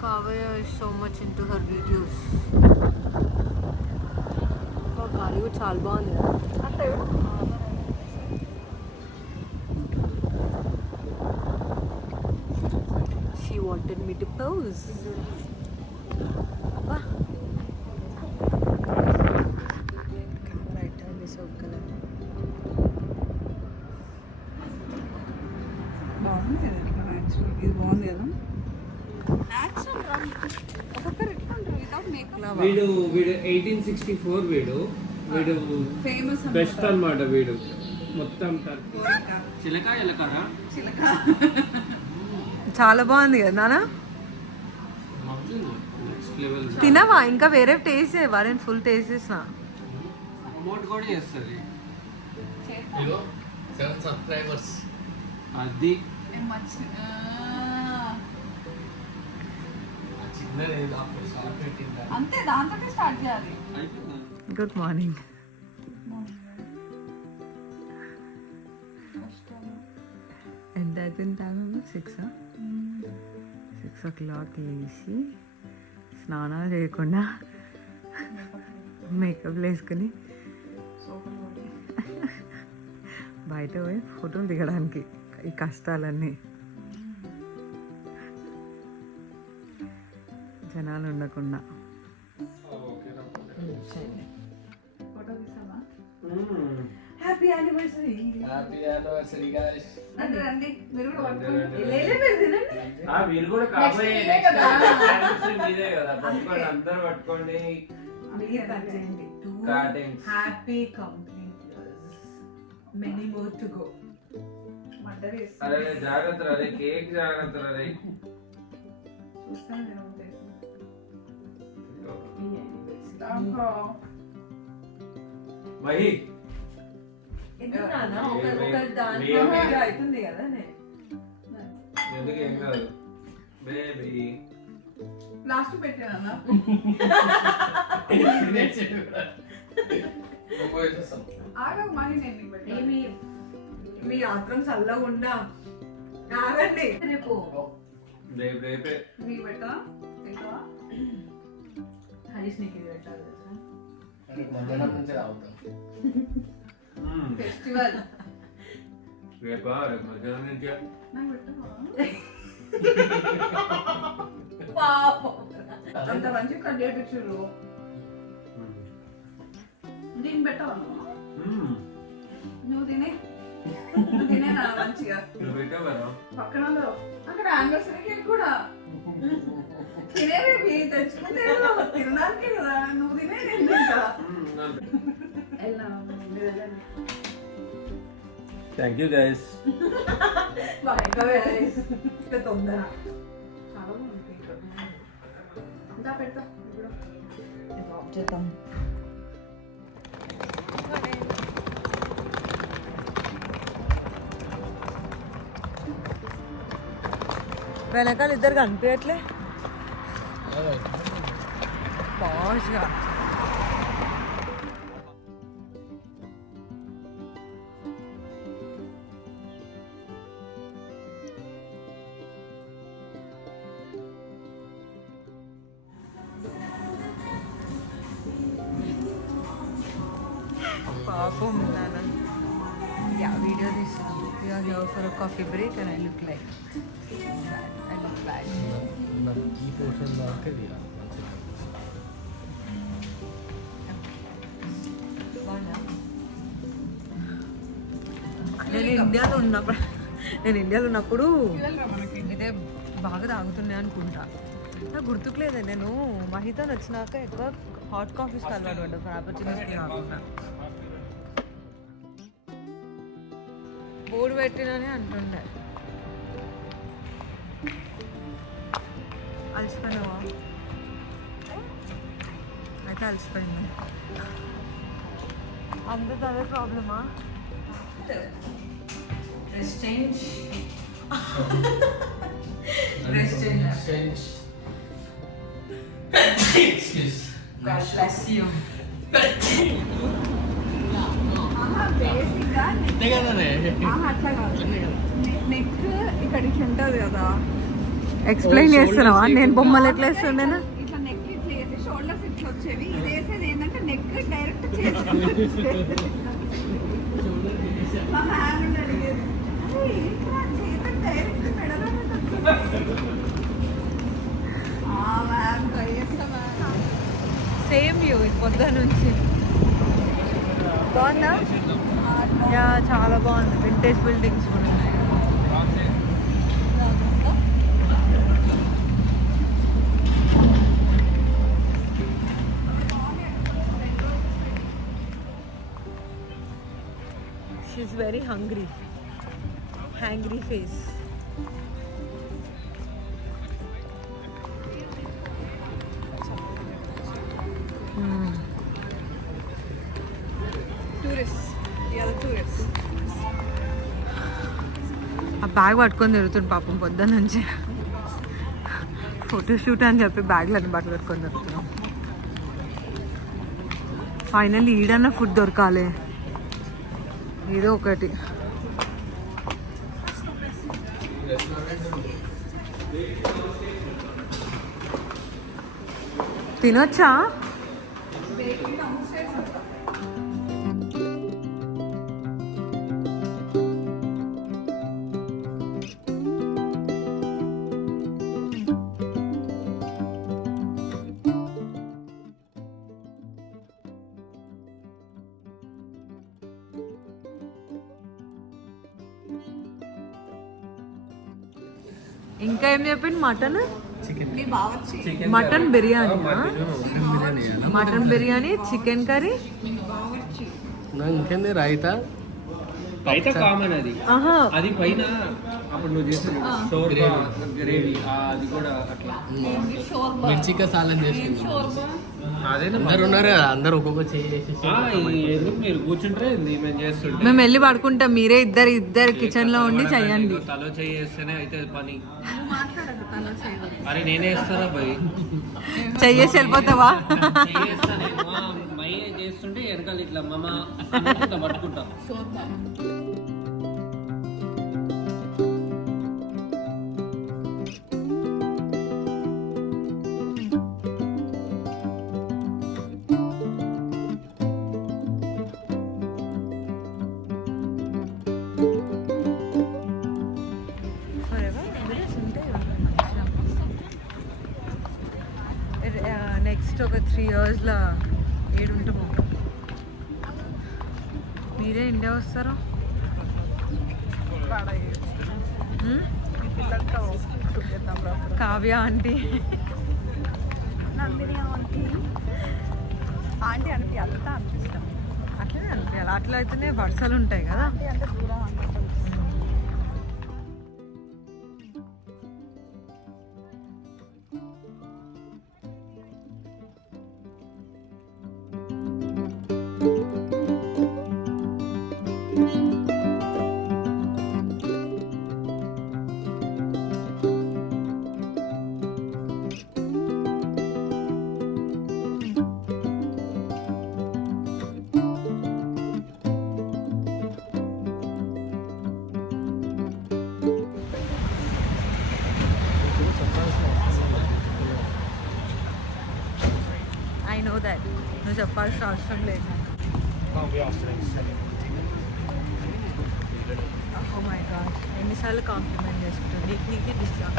Kavya is so much into her videos. గాలి కూడా చాలా బాగుంది కదా. She wanted me to pose. వీడు 1864 వీడు ఫేమస్ బెస్ట్ అన్నమాట. వీడు మొత్తం చిలక ఎలకరా చాలా బాగుంది కదా నాన్న. Next level. తినవా ఇంకా వేరే టేస్ట్ చేయవా? నేను ఫుల్ టేస్ట్ చేసిన. ప్రమోట్ కూడా చేస్తుంది. 7 సబ్స్క్రైబర్స్. అది అంతే, దాంతో స్టార్ట్ చేయాలి. Good morning. ఎంత అవుతుంది టైం? 6 o'clock లేచి స్నానాలు చేయకుండా మేకప్ వేసుకుని బయట పోయి ఫోటోలు దిగడానికి ఈ కష్టాలన్నీ. జనాలు ఉండకుండా. Happy anniversary. Happy anniversary guys. రండి మీరు కూడా మీరు కూడా కాబోయే నెక్స్ట్ యానివర్సరీ మీదే కదా. పట్టుకోండి, అందరూ పట్టుకోండి. Happy complete many more to go. అరే జాగ్రత్త రే, కేక్ జాగ్రత్త రే. మహి అవుతుంది కదా. ఎందుకు ఏం కాదు బేబీ. లాస్ట్ పెట్టాను. మీ ఆత్రం చల్లగా ఉండా. ఆగండి. రేపు రేపే మీకు పెట్టా తింటావా? హరీష్ నీకు ఇది పెట్టాలి ఫెస్టివల్. రేపా? రేపు మధ్యాహ్నం నుంచే నాకు పెట్టవా? పాపం. అంత మంచి కట్ చేయించారు. దీన్ని పెట్టవా? నువ్వు తినే తినేనా మంచిగా. నువ్వు పెట్టావా? పక్కన అక్కడ యానివర్సరీ కేక్ కూడా తినేవి తెచ్చుకుంటే తినడానికి కదా. నువ్వు తినే నేను తింటా. Thank you guys. తొందర చాలా బాగుంది. ఇంకా పెడతా చేద్దాం. వెనకాల ఇద్దరు కనిపించట్లే పాష్గా. పాపం నాన్న. యా వీడియో తీసాను. We are here for a coffee break and I look like I look bad. ఈ పోర్షన్ దాకా నేను ఇండియాలో ఉన్నప్పుడు ఇదే బాగా తాగుతున్నాయి అనుకుంటా. నాకు గుర్తుకులేదే. నేను మహితా వచ్చినాక ఎక్కువ హాట్ కాఫీస్ అలవాటు పడ్డా, ఫ్రాపుచినోస్కి కాకుండా. బోర్డు పెట్టినని అంటుండే. అలసిపోయినావా? అయితే అలసిపోయింది. అందరితో అదే ప్రాబ్లమా? Dress change. Dress change. Excuse. God bless you. బేసిక్గా అట్లా కాదు. నెక్ ఇక్కడ ఇట్లా ఉంటుంది కదా. ఎక్స్ప్లెయిన్ చేస్తున్నావా నేను బొమ్మలు ఎట్లా వేస్తుండేనా? ఇట్లా నెక్ ఇట్లా వేసి షోల్డర్స్ ఇట్లా వచ్చేవి. ఇది వేసేది ఏంటంటే నెక్ డైరెక్ట్ చేసి మా మ్యామ్ అడిగేది, "అరే, ఏంట్రా చేతులు డైరెక్ట్ మెడలో పెట్టొచ్చు?" ఆ మ్యామ్ ట్రై చేస్తా మ్యామ్. సేమ్ వ్యూ పొద్దు నుంచి. బాగుందా? యా చాలా బాగుంది. వింటేజ్ బిల్డింగ్స్ కూడా ఉన్నాయి. She's very hungry. Hangry face. Tourists. We are the tourists. ఆ బ్యాగ్ పట్టుకొని తిరుగుతుంది పాపం పొద్దున్న నుంచి. ఫోటోషూట్ అని చెప్పి బ్యాగ్లన్నీ బట్టలు పెట్టుకొని తిరుగుతున్నాం. ఫైనల్లీ ఈడన్నా ఫుడ్ దొరకాలి, ఏదో ఒకటి. తినొచ్చా? ఇంకా ఏం చెప్పింది? మటన్, మీ Bawarchi mutton biryani, mutton biryani, chicken curry. Bawarchi ఇంకేంది రైతా అయితే కామన్ అది. ఆహా, అది పైన అప్పుడు నువ్వు చేసిన షోర్బా గ్రేవీ అది కూడా అట్లా. మిర్చిక సాలం చేసింది. అదే అందరు ఉన్నారు కదా, అందరు ఒక్కొక్క చేసి ఎందుకు మీరు కూర్చుంటే మేము చేస్తుంటే మేము వెళ్ళి పడుకుంటాం. మీరే ఇద్దరు కిచెన్ లో ఉండి చెయ్యండి. తలో చేయి చేస్తేనే అయితే పని. మాట్లాడదు తను చేయదు. అరే నేనే ఇస్తారా భయ్, చెయ్యేసి వెళ్ళిపోతావా? చేస్తా నేను. మై చేస్తుంటే వెనకాల ఇట్లా మమ ఇట్లా పట్టుకుంటా. నెక్స్ట్ ఒక 3 yearsలో ఏడుంటామో. మీరే ఇండియా వస్తారా? Kavya aunty, Nandini aunty aunty అంటే అంతా అనిపిస్తాం. అట్లనే అనిపించాలి. అట్లా అయితేనే వర్షాలు ఉంటాయి కదా. ఆంటీ అంటే దూరం అనుకుంటాం. ఐ నో దాట్, నువ్వు చెప్పాల్సిన అవసరం లేదు. ఓ మై గాడ్, ఎన్నిసార్లు కాంప్లిమెంట్ చేసుకుంటాను. నీకే డిస్టర్బ్.